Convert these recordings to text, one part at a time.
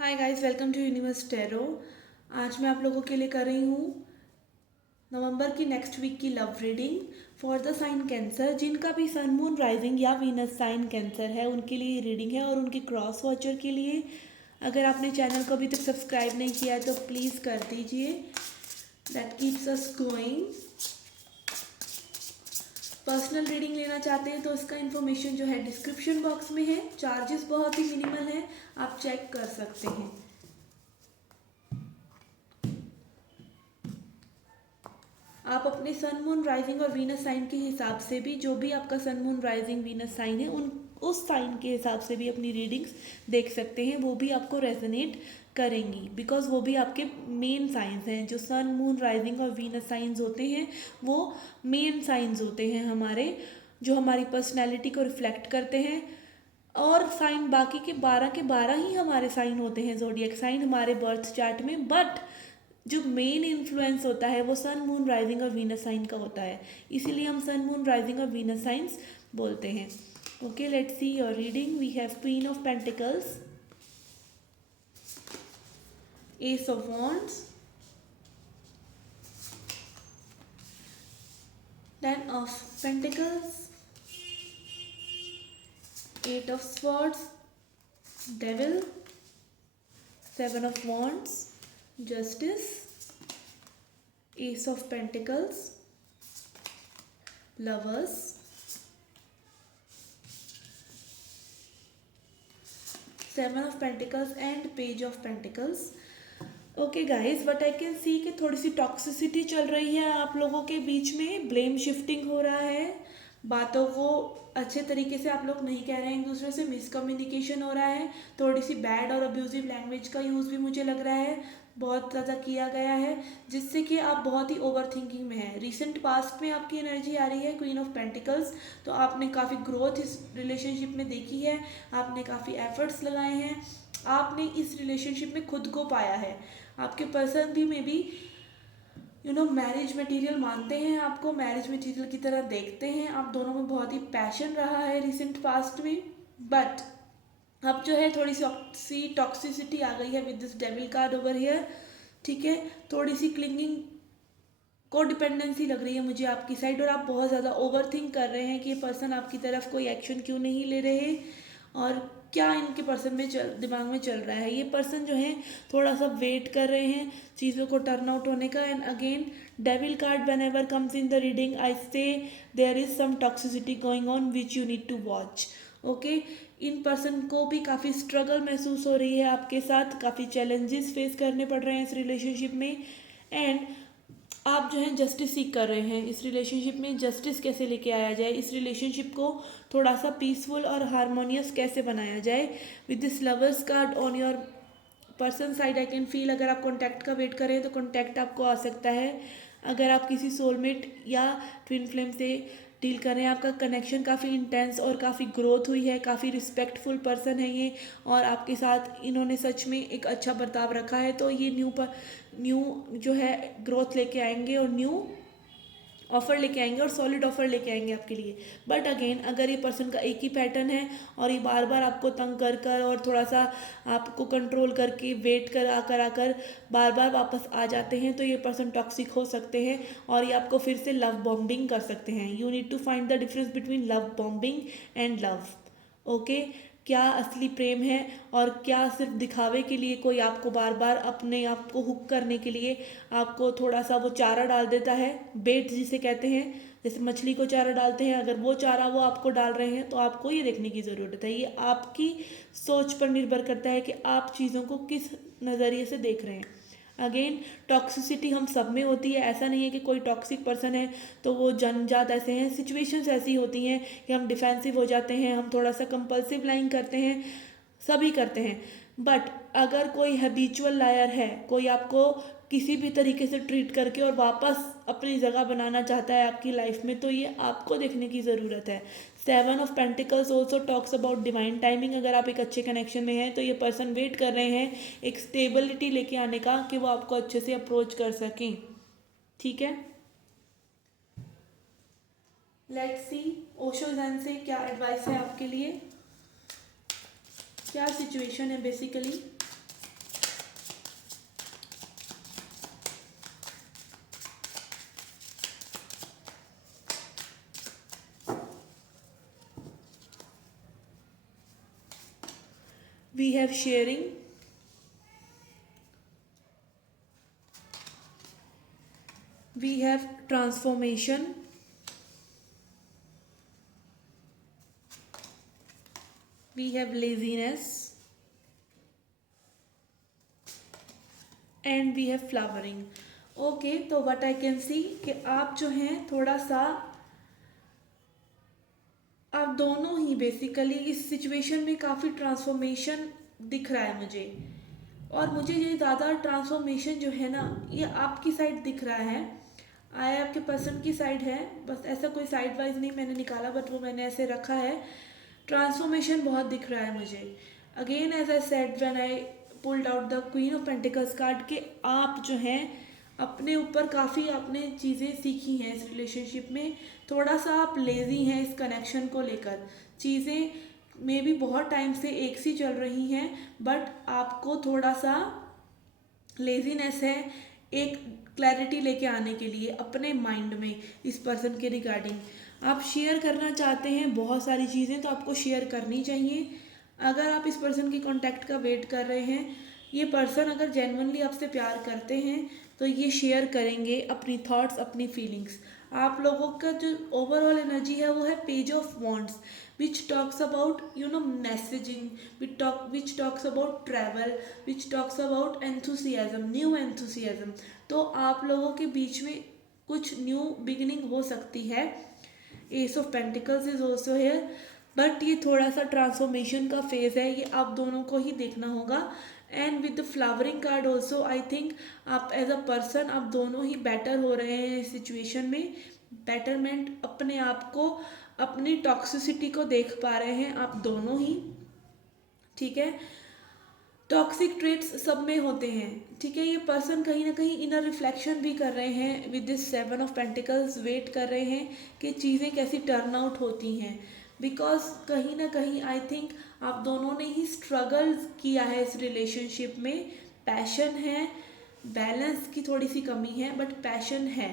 Hi guys, welcome to Universe Tarot. आज मैं आप लोगों के लिए कर रही हूँ नवंबर की नेक्स्ट वीक की love reading for the sign Cancer. जिनका भी सन मून राइजिंग या वीनस साइन कैंसर है उनके लिए रीडिंग है, और उनके क्रॉस वॉचर के लिए अगर आपने चैनल को अभी तक सब्सक्राइब नहीं किया है तो प्लीज़ कर दीजिए। That keeps us going. Personal reading लेना चाहते हैं तो इसका इन्फॉर्मेशन जो है डिस्क्रिप्शन बॉक्स में है। चार्जेस बहुत ही मिनिमल है, आप चेक कर सकते हैं। आप अपने सन मून राइजिंग और वीनस साइन के हिसाब से भी, जो भी आपका sun moon rising Venus sign है उन उस साइन के हिसाब से भी अपनी रीडिंग्स देख सकते हैं। वो भी आपको रेजोनेट करेंगी बिकॉज वो भी आपके मेन साइंस हैं। जो सन मून राइजिंग और वीनस साइंस होते हैं वो मेन साइंस होते हैं हमारे, जो हमारी पर्सनैलिटी को रिफ्लेक्ट करते हैं। और साइन बाकी के 12 ही हमारे साइन होते हैं जोडियक साइन हमारे बर्थ चार्ट में, बट जो मेन इन्फ्लुएंस होता है वो सन मून राइजिंग और वीनस साइन का होता है। इसीलिए हम सन मून राइजिंग और वीनस साइंस बोलते हैं। Okay, let's see your reading. We have queen of pentacles, ace of wands, ten of pentacles, eight of swords, devil, seven of wands, justice, ace of pentacles, lovers, seven of pentacles and page of pentacles. Okay guys, but I can see कि थोड़ी सी toxicity चल रही है आप लोगों के बीच में। Blame shifting हो रहा है, बातों को अच्छे तरीके से आप लोग नहीं कह रहे हैं एक दूसरे से, मिसकम्युनिकेशन हो रहा है। थोड़ी सी बैड और अब्यूजिव लैंग्वेज का यूज़ भी मुझे लग रहा है बहुत ज़्यादा किया गया है, जिससे कि आप बहुत ही ओवर थिंकिंग में हैं। रिसेंट पास्ट में आपकी एनर्जी आ रही है क्वीन ऑफ पेंटिकल्स, तो आपने काफ़ी ग्रोथ इस रिलेशनशिप में देखी है, आपने काफ़ी एफर्ट्स लगाए हैं, आपने इस रिलेशनशिप में खुद को पाया है। आपके पर्सन भी में भी मैरिज मटेरियल मानते हैं, आपको मैरिज मटेरियल की तरह देखते हैं। आप दोनों में बहुत ही पैशन रहा है रिसेंट पास्ट में, बट अब जो है थोड़ी सी टॉक्सिसिटी आ गई है with this devil card over here. ठीक है, थोड़ी सी क्लिंगिंग को डिपेंडेंसी लग रही है मुझे आपकी साइड, और आप बहुत ज़्यादा ओवर थिंक कर रहे हैं कि ये पर्सन आपकी तरफ कोई एक्शन क्यों नहीं ले रहे, और क्या इनके पर्सन में दिमाग में चल रहा है। ये पर्सन जो है थोड़ा सा वेट कर रहे हैं चीज़ों को टर्न आउट होने का। And again devil card whenever comes in the reading I say there is some toxicity going on which you need to watch. Okay, in person को भी काफ़ी स्ट्रगल महसूस हो रही है आपके साथ, काफ़ी चैलेंजेस फेस करने पड़ रहे हैं इस रिलेशनशिप में। एंड आप जो है जस्टिस सीख कर रहे हैं इस रिलेशनशिप में। जस्टिस कैसे लेके आया जाए, इस रिलेशनशिप को थोड़ा सा पीसफुल और हारमोनियस कैसे बनाया जाए। With this lovers card on your person side I can feel, अगर आप कॉन्टैक्ट का वेट करें तो कॉन्टैक्ट आपको आ सकता है। अगर आप किसी सोलमेट या ट्विन फ्लेम से डील कर रहे हैं, आपका कनेक्शन काफ़ी इंटेंस और काफ़ी ग्रोथ हुई है, काफ़ी रिस्पेक्टफुल पर्सन है ये, और आपके साथ इन्होंने सच में एक अच्छा बर्ताव रखा है। तो ये न्यू जो है ग्रोथ लेके आएंगे, और न्यू ऑफर लेके आएंगे, और सॉलिड ऑफर लेके आएंगे आपके लिए। बट अगेन अगर ये पर्सन का एक ही पैटर्न है और ये बार बार आपको तंग कर कर और थोड़ा सा आपको कंट्रोल करके वेट करा कर बार बार वापस आ जाते हैं, तो ये पर्सन टॉक्सिक हो सकते हैं और ये आपको फिर से लव बॉम्बिंग कर सकते हैं। You need to find the difference between love bombing and love. Okay, क्या असली प्रेम है और क्या सिर्फ दिखावे के लिए कोई आपको बार बार अपने आप को हुक करने के लिए आपको थोड़ा सा वो चारा डाल देता है, बेट जिसे कहते हैं, जैसे मछली को चारा डालते हैं, अगर वो चारा वो आपको डाल रहे हैं तो आपको ये देखने की ज़रूरत है। ये आपकी सोच पर निर्भर करता है कि आप चीज़ों को किस नज़रिए से देख रहे हैं। अगेन टॉक्सिसिटी हम सब में होती है, ऐसा नहीं है कि कोई टॉक्सिक पर्सन है तो वो जन्मजात ऐसे हैं। सिचुएशंस ऐसी होती हैं कि हम डिफेंसिव हो जाते हैं, हम थोड़ा सा कंपल्सिव लाइन करते हैं, सभी करते हैं। बट अगर कोई हैबिचुअल लायर है, कोई आपको किसी भी तरीके से ट्रीट करके और वापस अपनी जगह बनाना चाहता है आपकी लाइफ में, तो ये आपको देखने की ज़रूरत है। Seven of pentacles also talks about divine timing. अगर आप एक अच्छे कनेक्शन में हैं तो ये पर्सन वेट कर रहे हैं एक स्टेबिलिटी लेके आने का, कि वो आपको अच्छे से अप्रोच कर सकें। ठीक है, लेट्स सी ओशो जैन से क्या एडवाइस है आपके लिए, क्या सिचुएशन है basically. We have sharing, we have transformation, we have laziness and we have flowering. Okay, तो व्हाट आई कैन सी कि आप जो हैं थोड़ा सा, आप दोनों ही बेसिकली इस सिचुएशन में काफ़ी ट्रांसफॉर्मेशन दिख रहा है मुझे, और मुझे ये ज़्यादा ट्रांसफॉर्मेशन जो है ना ये आपकी साइड दिख रहा है, आया आपके पर्सन की साइड है, बस ऐसा कोई साइड वाइज नहीं मैंने निकाला, बट वो मैंने ऐसे रखा है। ट्रांसफॉर्मेशन बहुत दिख रहा है मुझे। Again as I said when I pulled out the queen of pentacles card के आप जो हैं अपने ऊपर काफ़ी आपने चीज़ें सीखी हैं इस रिलेशनशिप में, थोड़ा सा आप लेज़ी हैं इस कनेक्शन को लेकर, चीज़ें मे भी बहुत टाइम से एक सी चल रही हैं, बट आपको थोड़ा सा लेजीनेस है एक क्लैरिटी लेके आने के लिए अपने माइंड में इस पर्सन के रिगार्डिंग। आप शेयर करना चाहते हैं बहुत सारी चीज़ें, तो आपको शेयर करनी चाहिए। अगर आप इस पर्सन के कांटेक्ट का वेट कर रहे हैं, ये पर्सन अगर जेन्युइनली आपसे प्यार करते हैं तो ये शेयर करेंगे अपनी थॉट्स, अपनी फीलिंग्स। आप लोगों का जो ओवरऑल एनर्जी है वो है page of wands, which talks about messaging, which talks about travel, which talks about enthusiasm, new enthusiasm. तो आप लोगों के बीच में कुछ न्यू बिगिनिंग हो सकती है। Ace of pentacles is also here, but ये थोड़ा सा ट्रांसफॉर्मेशन का फेज है, ये आप दोनों को ही देखना होगा। And with the flowering card also I think आप एज अ पर्सन आप दोनों ही बेटर हो रहे हैं इस सिचुएशन में, बेटरमेंट, अपने आप को, अपनी टॉक्सिसिटी को देख पा रहे हैं आप दोनों ही, ठीक है। टॉक्सिक ट्रेट्स सब में होते हैं, ठीक है। ये पर्सन कहीं ना कहीं इनर रिफ्लेक्शन भी कर रहे हैं with this 7 of pentacles, wait कर रहे हैं कि चीज़ें कैसी टर्न आउट होती हैं, बिकॉज कहीं ना कहीं आई थिंक आप दोनों ने ही स्ट्रगल किया है इस रिलेशनशिप में। पैशन है, बैलेंस की थोड़ी सी कमी है, बट पैशन है,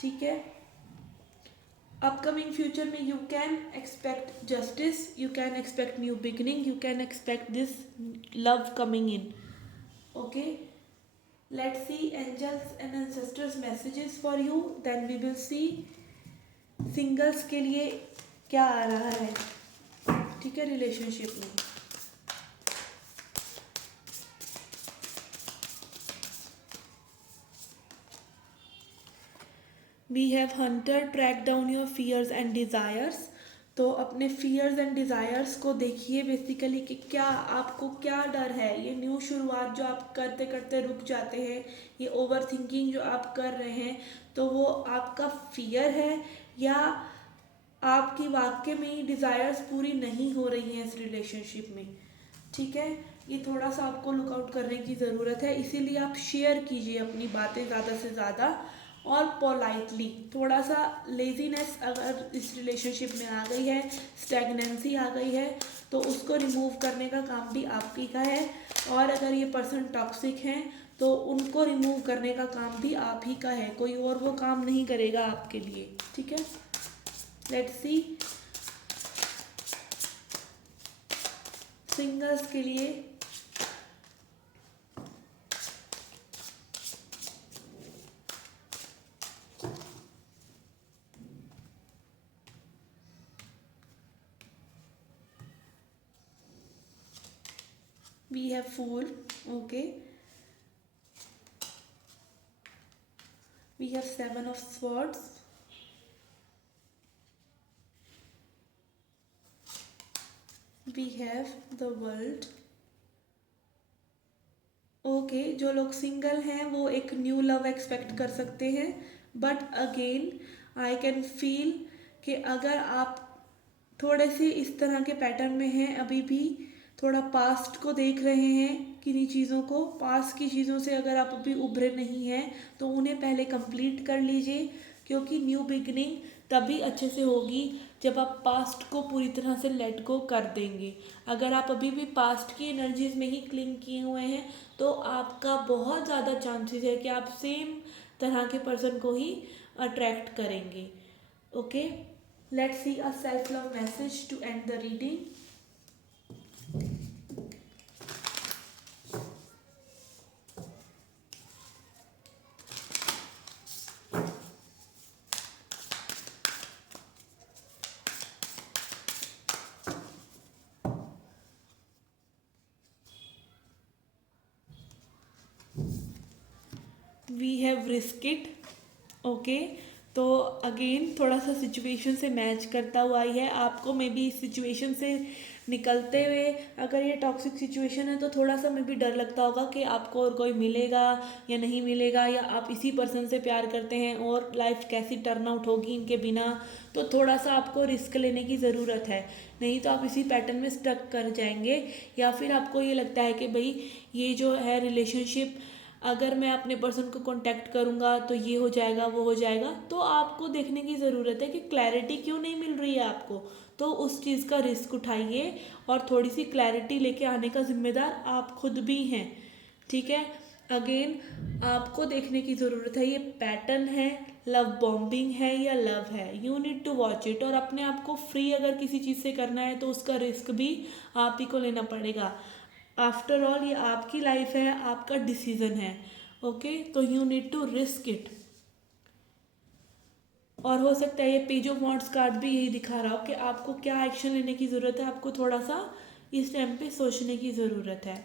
ठीक है। अपकमिंग फ्यूचर में you can expect justice, you can expect new beginning, you can expect this love coming in. Okay, let's see angels and ancestors messages for you, then we will see singles के लिए क्या आ रहा है, ठीक है, relationship में। We have hunter, track down your fears and desires. तो अपने फियर्स एंड डिज़ायर्स को देखिए बेसिकली कि क्या आपको क्या डर है, ये न्यू शुरुआत जो आप करते करते रुक जाते हैं, ये ओवर थिंकिंग जो आप कर रहे हैं, तो वो आपका फियर है या आपकी वाकई में ही डिज़ायर्स पूरी नहीं हो रही हैं इस रिलेशनशिप में, ठीक है। ये थोड़ा सा आपको लुकआउट करने की ज़रूरत है, इसीलिए आप शेयर कीजिए अपनी बातें ज़्यादा से ज़्यादा और पोलाइटली। थोड़ा सा लेजीनेस अगर इस रिलेशनशिप में आ गई है, स्टैग्नेंसी आ गई है, तो उसको रिमूव करने का काम भी आप ही का है। और अगर ये पर्सन टॉक्सिक हैं तो उनको रिमूव करने का काम भी आप ही का है, कोई और वो काम नहीं करेगा आपके लिए, ठीक है। लेट्स सी सिंगल्स के लिए we have Fool, okay, we have 7 of Swords, we have the World। Okay, जो लोग सिंगल हैं वो एक न्यू लव एक्सपेक्ट कर सकते हैं, but again I can feel कि अगर आप थोड़े से इस तरह के पैटर्न में हैं, अभी भी थोड़ा पास्ट को देख रहे हैं, किन्हीं चीज़ों को, पास्ट की चीज़ों से अगर आप अभी उभरे नहीं हैं तो उन्हें पहले कंप्लीट कर लीजिए, क्योंकि न्यू बिगनिंग तभी अच्छे से होगी जब आप पास्ट को पूरी तरह से लेट गो कर देंगे। अगर आप अभी भी पास्ट की एनर्जीज में ही क्लिंग किए हुए हैं तो आपका बहुत ज़्यादा चांसेस है कि आप सेम तरह के पर्सन को ही अट्रैक्ट करेंगे। Okay, let's see a self love message to end the reading. We have risk it. Okay, तो अगेन थोड़ा सा सिचुएशन से मैच करता हुआ ही है आपको। मे बी इस सिचुएशन से निकलते हुए, अगर ये टॉक्सिक सिचुएशन है तो थोड़ा सा मे बी डर लगता होगा कि आपको और कोई मिलेगा या नहीं मिलेगा, या आप इसी पर्सन से प्यार करते हैं और लाइफ कैसी टर्न आउट होगी इनके बिना। तो थोड़ा सा आपको रिस्क लेने की ज़रूरत है, नहीं तो आप इसी पैटर्न में स्टक कर जाएंगे। या फिर आपको ये लगता है कि भाई ये जो है रिलेशनशिप, अगर मैं अपने पर्सन को कांटेक्ट करूँगा तो ये हो जाएगा वो हो जाएगा। तो आपको देखने की ज़रूरत है कि क्लैरिटी क्यों नहीं मिल रही है आपको। तो उस चीज़ का रिस्क उठाइए और थोड़ी सी क्लैरिटी लेके आने का जिम्मेदार आप खुद भी हैं। ठीक है, अगेन आपको देखने की ज़रूरत है ये पैटर्न है, लव बॉम्बिंग है या लव है। You need to watch it. और अपने आप को फ्री अगर किसी चीज़ से करना है तो उसका रिस्क भी आप ही को लेना पड़ेगा। आफ्टर ऑल ये आपकी लाइफ है, आपका डिसीजन है। ओके, तो you need to risk it. और हो सकता है ये पेज ऑफ वॉन्ट्स कार्ड भी यही दिखा रहा हो कि आपको क्या एक्शन लेने की ज़रूरत है, आपको थोड़ा सा इस टाइम पे सोचने की ज़रूरत है।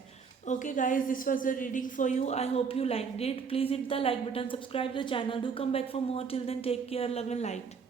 Okay guys, this was the reading for you. I hope you like it. Please hit the like button, subscribe the channel, do come back for more. Till then take care, love and light.